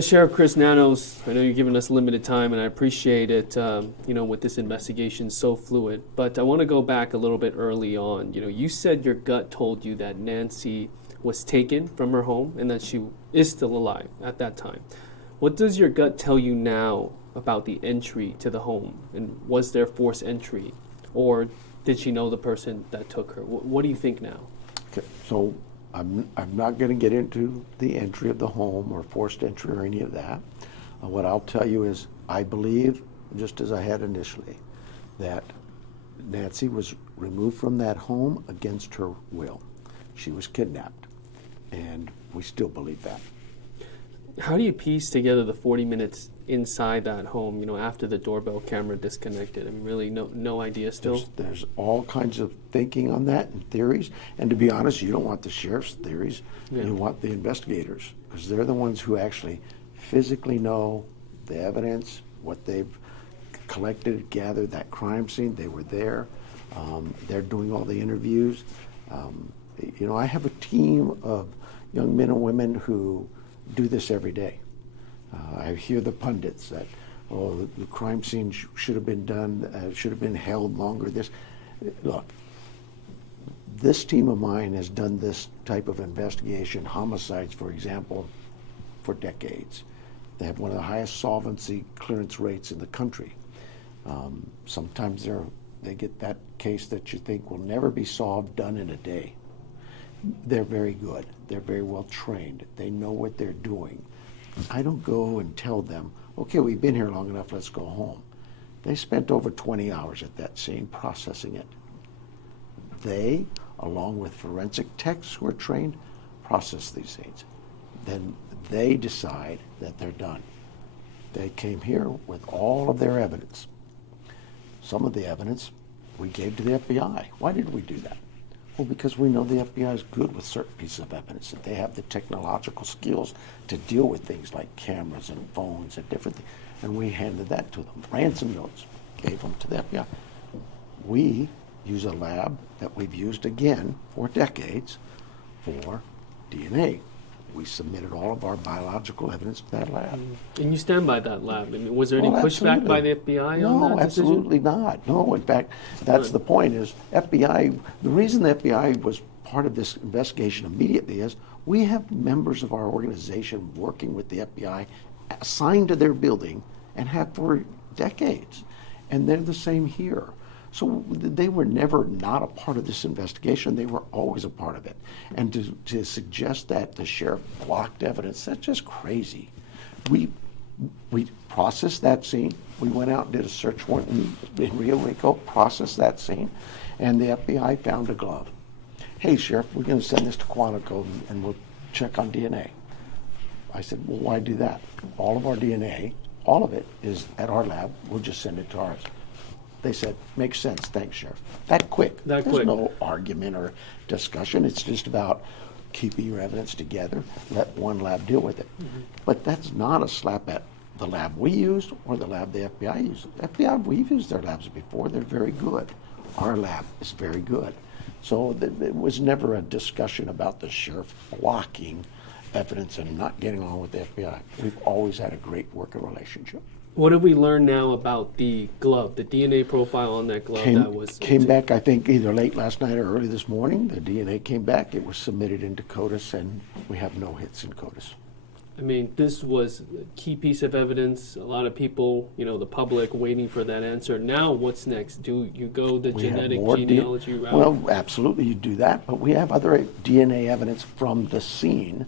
Sheriff Chris Nanos, I know you're giving us limited time, and I appreciate it, with this investigation so fluid. But I want to go back a little bit early on. You said your gut told you that Nancy was taken from her home and that she is still alive at that time. What does your gut tell you now about the entry to the home? And was there forced entry? Or did she know the person that took her? What do you think now? Okay, so I'm not going to get into the entry of the home or forced entry or any of that. What I'll tell you is I believe, just as I had initially, that Nancy was removed from that home against her will. She was kidnapped, and we still believe that. How do you piece together the 40 minutes inside that home, after the doorbell camera disconnected? I mean, really, no idea still? There's all kinds of thinking on that and theories. And to be honest, you don't want the sheriff's theories. Yeah. You want the investigators, because they're the ones who actually physically know the evidence, what they've collected, gathered, that crime scene. They were there. They're doing all the interviews. I have a team of young men and women who do this every day. I hear the pundits that, the crime scene should have been done, should have been held longer. Look, this team of mine has done this type of investigation, homicides, for example, for decades. They have one of the highest solvency clearance rates in the country. Sometimes they get that case that you think will never be solved done in a day. They're very good. They're very well trained. They know what they're doing. I don't go and tell them, okay, we've been here long enough, let's go home. They spent over 20 hours at that scene processing it. They, along with forensic techs who are trained, process these scenes. Then they decide that they're done. They came here with all of their evidence. Some of the evidence we gave to the FBI. Why did we do that? Well, because we know the FBI is good with certain pieces of evidence, that they have the technological skills to deal with things like cameras and phones and different things. And we handed that to them. Ransom notes, gave them to the FBI. We use a lab that we've used again for decades for DNA. We submitted all of our biological evidence to that lab. And you stand by that lab. I mean, was there any pushback by the FBI on that decision? No, absolutely not. No, in fact, that's the point is FBI, the reason the FBI was part of this investigation immediately is we have members of our organization working with the FBI assigned to their building and have for decades. And they're the same here. So they were never not a part of this investigation. They were always a part of it. And to suggest that the sheriff blocked evidence, that's just crazy. We processed that scene. We went out and did a search warrant in Rio Rico, processed that scene, and the FBI found a glove. Hey, Sheriff, we're going to send this to Quantico and we'll check on DNA. I said, well, why do that? All of our DNA, all of it is at our lab. We'll just send it to ours. They said, makes sense, thanks, Sheriff. That quick. There's no argument or discussion. It's just about keeping your evidence together, let one lab deal with it. Mm-hmm. But that's not a slap at the lab we used or the lab the FBI used. FBI, we've used their labs before. They're very good. Our lab is very good. So it was never a discussion about the sheriff blocking evidence and not getting along with the FBI. We've always had a great working relationship. What have we learned now about the glove, the DNA profile on that glove came back, I think, either late last night or early this morning. The DNA came back. It was submitted into CODIS, and we have no hits in CODIS. I mean, this was a key piece of evidence. A lot of people, the public, waiting for that answer. Now, what's next? Do you go the genealogy route? Well, absolutely, you do that. But we have other DNA evidence from the scene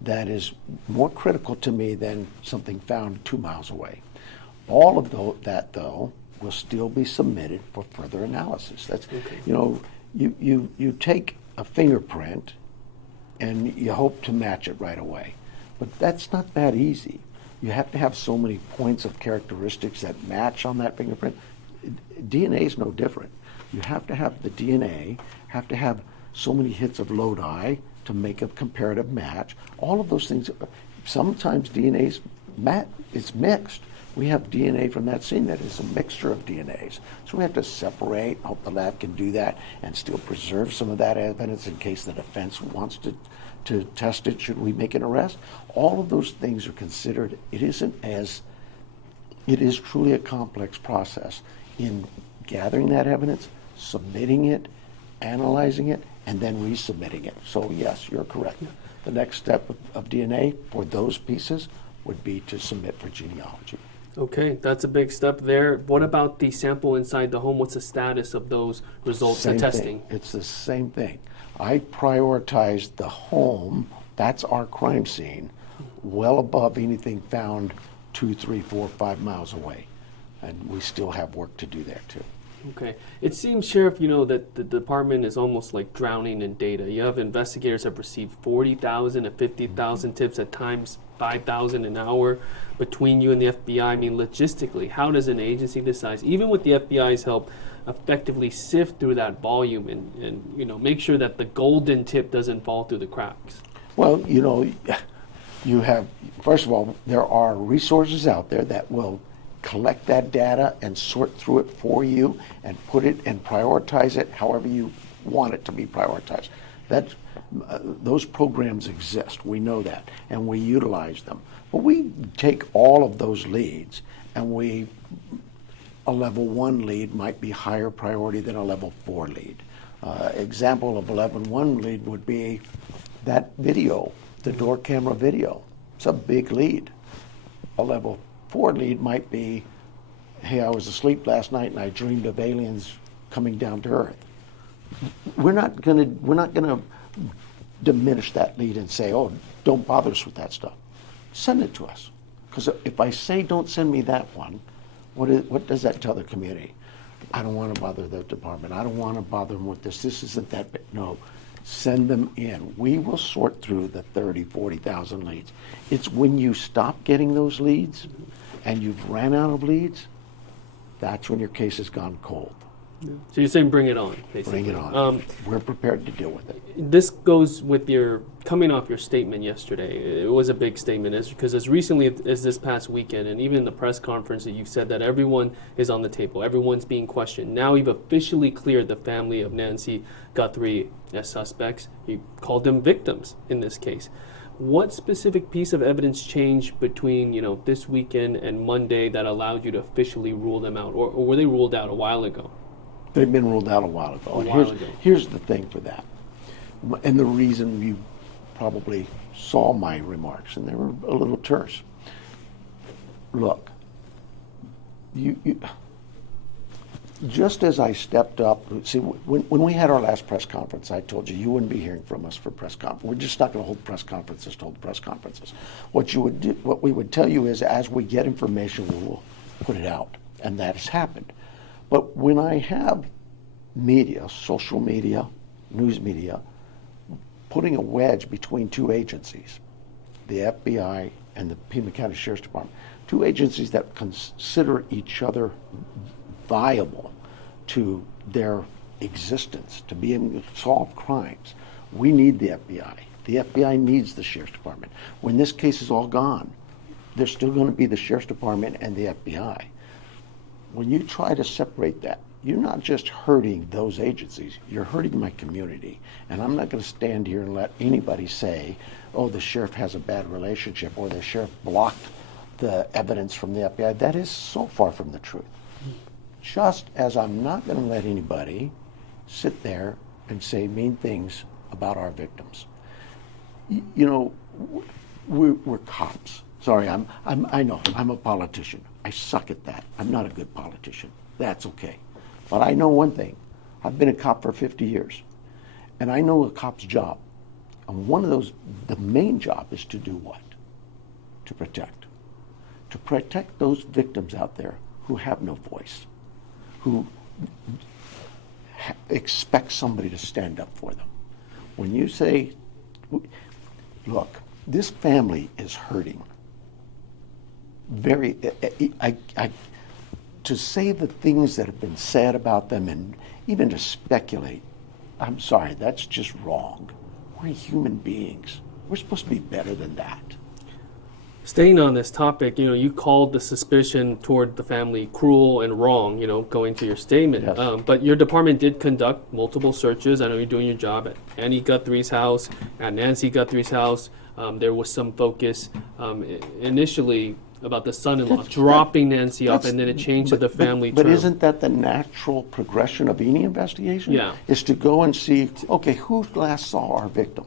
that is more critical to me than something found 2 miles away. All of that, though, will still be submitted for further analysis. That's, okay. You take a fingerprint and you hope to match it right away. But that's not that easy. You have to have so many points of characteristics that match on that fingerprint. DNA is no different. You have to have the DNA, have to have so many hits of lodi to make a comparative match. All of those things, sometimes DNA is mixed. we have DNA from that scene that is a mixture of DNAs. So we have to separate, hope the lab can do that, and still preserve some of that evidence in case the defense wants to test it, should we make an arrest. All of those things are considered. It is truly a complex process in gathering that evidence, submitting it, analyzing it, and then resubmitting it. So yes, you're correct. The next step of DNA for those pieces would be to submit for genealogy. Okay, that's a big step there. What about the sample inside the home? What's the status of those results of testing? Thing. It's the same thing. I prioritize the home, that's our crime scene, well above anything found 2, 3, 4, 5 miles away. And we still have work to do there too. Okay. It seems, Sheriff, that the department is almost like drowning in data. You have investigators have received 40,000 to 50,000 tips, at times 5,000 an hour between you and the FBI. I mean, logistically, how does an agency decide, even with the FBI's help, effectively sift through that volume and make sure that the golden tip doesn't fall through the cracks? Well, you have, first of all, there are resources out there that will collect that data and sort through it for you and put it and prioritize it however you want it to be prioritized. Those programs exist, we know that, and we utilize them. But we take all of those leads and a level 1 lead might be higher priority than a level 4 lead. Example of a level 1 lead would be that video, the door camera video. It's a big lead. A level 4 lead might be, hey, I was asleep last night and I dreamed of aliens coming down to Earth. We're not gonna diminish that lead and say, oh, don't bother us with that stuff. Send it to us. Because if I say don't send me that one, what does that tell the community? I don't want to bother the department. I don't want to bother them with this. This isn't that big. No, send them in. We will sort through the 30, 40,000 leads. It's when you stop getting those leads and you've ran out of leads, that's when your case has gone cold. So you're saying bring it on, basically. Bring it on. We're prepared to deal with it. This goes with coming off your statement yesterday. It was a big statement, because as recently as this past weekend, and even in the press conference, that you've said that everyone is on the table, everyone's being questioned. Now you've officially cleared the family of Nancy Guthrie as suspects. You called them victims in this case. What specific piece of evidence changed between this weekend and Monday that allowed you to officially rule them out, or were they ruled out a while ago? They've been ruled out a while ago. Here's the thing for that. And the reason you probably saw my remarks, and they were a little terse. Look, you just as I stepped up, see, when we had our last press conference, I told you wouldn't be hearing from us for press conference. We're just not going to hold press conferences to hold press conferences. What we would tell you is, as we get information, we will put it out, and that has happened. But when I have media, social media, news media, putting a wedge between two agencies, the FBI and the Pima County Sheriff's Department, two agencies that consider each other viable to their existence, to be able to solve crimes, we need the FBI. The FBI needs the Sheriff's Department. When this case is all gone, there's still going to be the Sheriff's Department and the FBI. When you try to separate that, you're not just hurting those agencies, you're hurting my community. And I'm not going to stand here and let anybody say, oh, the sheriff has a bad relationship, or the sheriff blocked the evidence from the FBI. That is so far from the truth. Just as I'm not going to let anybody sit there and say mean things about our victims. We're cops. Sorry, I know, I'm a politician. I suck at that. I'm not a good politician. That's okay. But I know one thing. I've been a cop for 50 years. And I know a cop's job. And the main job is to do what? To protect. To protect those victims out there who have no voice, who expect somebody to stand up for them. When you say, look, this family is hurting. To say the things that have been said about them and even to speculate, I'm sorry, that's just wrong. We're human beings. We're supposed to be better than that. Staying on this topic, you called the suspicion toward the family cruel and wrong, going to your statement. Yes. But your department did conduct multiple searches. I know you're doing your job at Annie Guthrie's house, at Nancy Guthrie's house. There was some focus initially about the son-in-law dropping Nancy off, and then it changed to the family But term. isn't that the natural progression of any investigation? Yeah. Is to go and see, okay, who last saw our victim?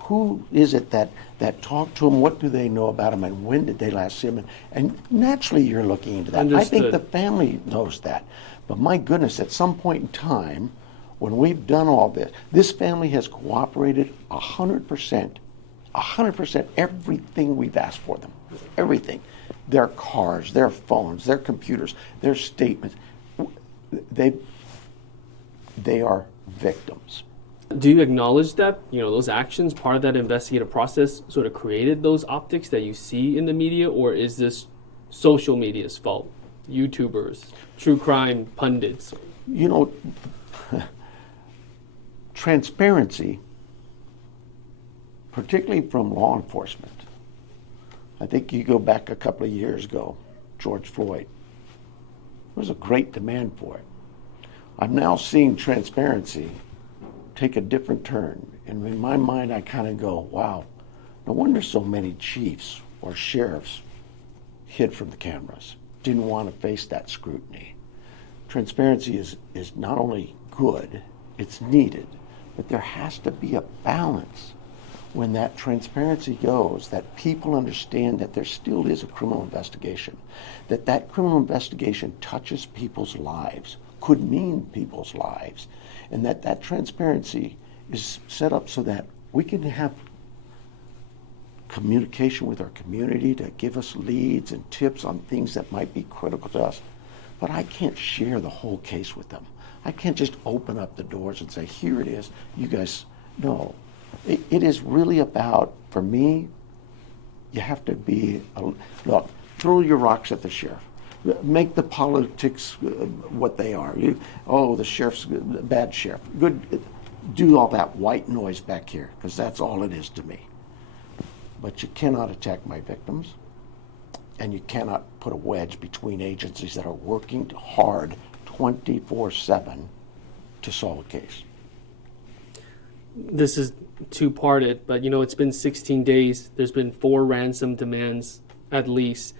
Who is it that talked to him? What do they know about him? And when did they last see him? And naturally, you're looking into that. I think Understood. the family knows that. But my goodness, at some point in time, when we've done all this family has cooperated 100%. 100% everything we've asked for them. Everything. Their cars, their phones, their computers, their statements. They are victims. Do you acknowledge that, those actions, part of that investigative process, sort of created those optics that you see in the media, or is this social media's fault? YouTubers, true crime pundits? Transparency, particularly from law enforcement. I think you go back a couple of years ago, George Floyd. There was a great demand for it. I'm now seeing transparency take a different turn. And in my mind, I kind of go, wow, no wonder so many chiefs or sheriffs hid from the cameras, didn't want to face that scrutiny. Transparency is not only good, it's needed, but there has to be a balance when that transparency goes, that people understand that there still is a criminal investigation, that criminal investigation touches people's lives, could mean people's lives, and that transparency is set up so that we can have communication with our community to give us leads and tips on things that might be critical to us. But I can't share the whole case with them. I can't just open up the doors and say, here it is, you guys. No. It is really about, for me, you have to be, look, throw your rocks at the sheriff. Make the politics what they are. The sheriff's a bad sheriff. Good, do all that white noise back here, because that's all it is to me. But you cannot attack my victims, and you cannot put a wedge between agencies that are working hard 24/7 to solve a case. This is two-parted, but it's been 16 days. There's been 4 ransom demands at least.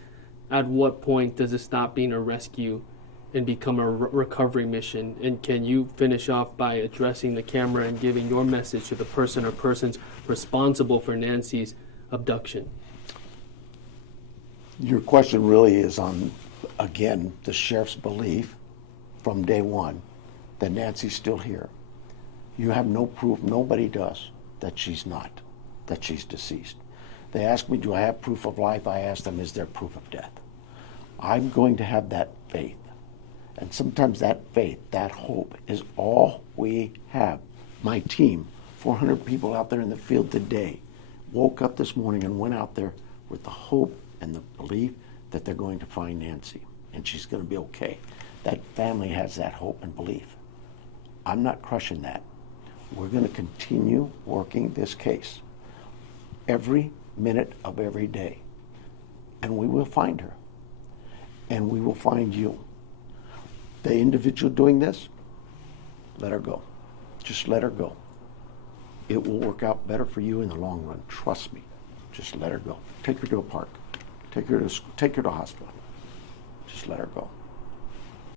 At what point does it stop being a rescue and become a recovery mission? And can you finish off by addressing the camera and giving your message to the person or persons responsible for Nancy's abduction? Your question really is on, again, the sheriff's belief from day one that Nancy's still here. You have no proof, nobody does, that she's not, that she's deceased. They ask me, do I have proof of life? I ask them, is there proof of death? I'm going to have that faith. And sometimes that faith, that hope, is all we have. My team, 400 people out there in the field today, woke up this morning and went out there with the hope and the belief that they're going to find Nancy and she's going to be okay. That family has that hope and belief. I'm not crushing that. We're going to continue working this case every minute of every day. And we will find her. And we will find you. The individual doing this, let her go. Just let her go. It will work out better for you in the long run. Trust me. Just let her go. Take her to a park. Take her to a hospital. Just let her go.